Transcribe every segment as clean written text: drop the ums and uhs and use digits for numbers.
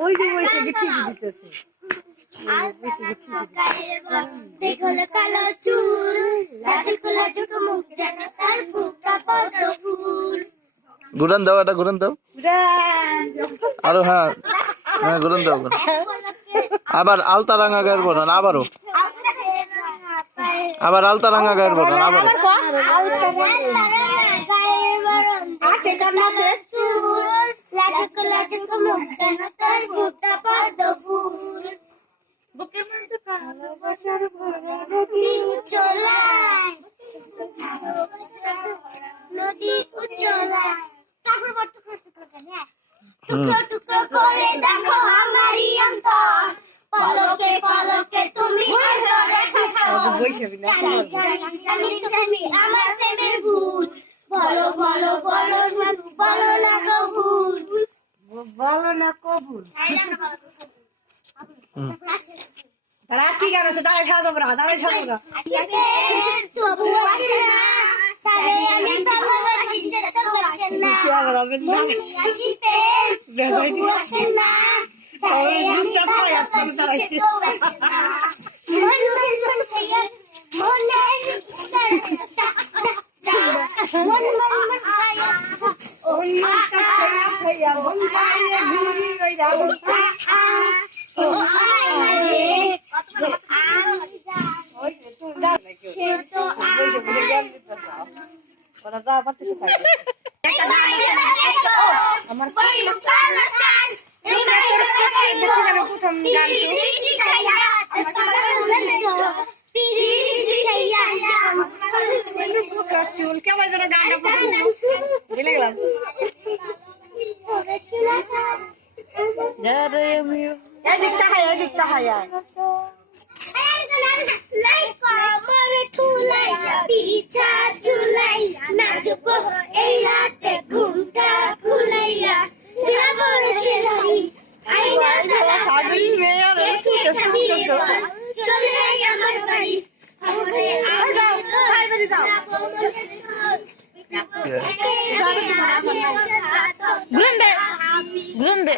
ওই যে বসে গেছি দিতেছে দেখল কালো চুল লাজুক লাজুক মুখ যেন তার বুকটা পদ্ম ফুল। ঘুরান দাও, এটা ঘুরান দাও আরো। হ্যাঁ হ্যাঁ ঘুরান দাও। আবার আলতা রাঙা গায়ের বলেন, আবারও আবার আলতা রাঙা গায়ের বলেন, আবার লাজুক লাজুক মুখ যেন তার বুকটা পদ্ম ফুল। বুকের মধ্যে ভালোবাসার ভরা নদী উচ্চলায়, নদী উচ্চলায়। তারপর টুকরো টুকরো করে দেখো আমারই অন্তর, পলকে পলকে তুমি জানি তুমি আমার প্রেমের ভুল। বলো বলো বলো শুধু বলো না কবুল, বলো না কবুল। তারা ঠিক আছে, দাঁড়ায় খাওয়া যাবো না, দাঁড়ায় খাবো না। তবু আসে না ছাড়ে আমি ভালোবাসি সেটা বাসে না, আসিবে তবু আসে না ছাড়ে আমি ভালোবাসি সেটা বাসে না। মন মন মন খাইয়া মনে ইস্তার মন মন মন খাইয়া ওই খাইয়া মন খাইয়া ঘুরি ওই দাও। ও আরে সে তো বসে বসে জ্ঞান দিতে চাও, ওরা যা পারতেছে তাই। আমার প্রথম গান চুল কেমন যেন গানটা ভুলে গেলাম। এদিকটা হায় এদিকটা হায় পিছা ঝুলাইয়া নাচবো এই রাতে ঘুমটা খুলাইয়া যাবর সেরাই আইনা দাদা বাড়ি কে ছাড়ি এবার চলে আই আমার বাড়ি ঘুরবে ঘুরবে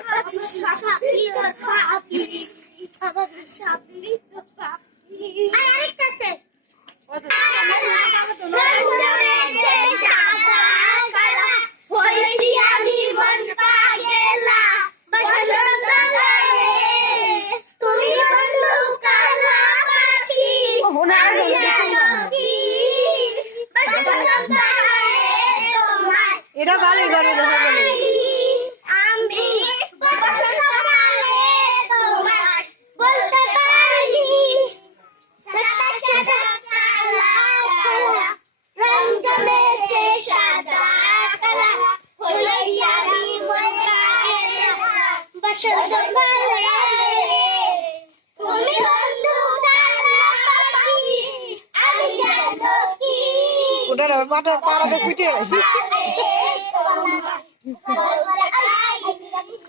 আরেকটা আছে আমি মন পাগেলা তুমি বন্ধু কালা পাখি এটা ভালোই ভালো দেখা বলে আমি বলতে পারিনি সাদা সাদা কালা কালা রং জমেছে সাদা কালা হই আমি মন পাগেলা বসন্তকালে তুমি বন্ধু কালা পাখি আমি জানো কি ওটার মাথা পাড়াতে ফুটে গেছে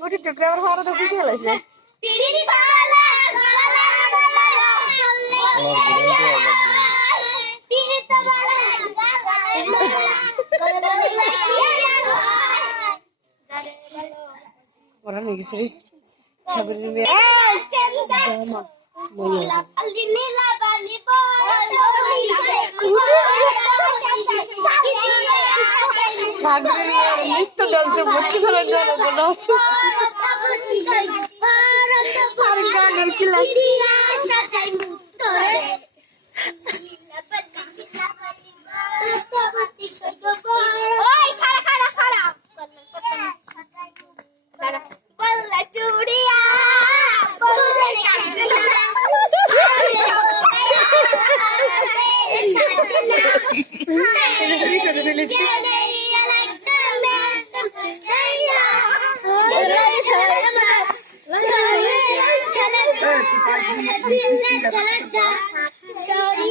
ওটি টুকরা আমার পাড়াতে ফুটে গেছে ওরা নিয়ে গেছে সাগরের মেয়ে সাগরের নৃত্য ডান্সে ভর্তি করে দেওয়া মনে হচ্ছে Sorry,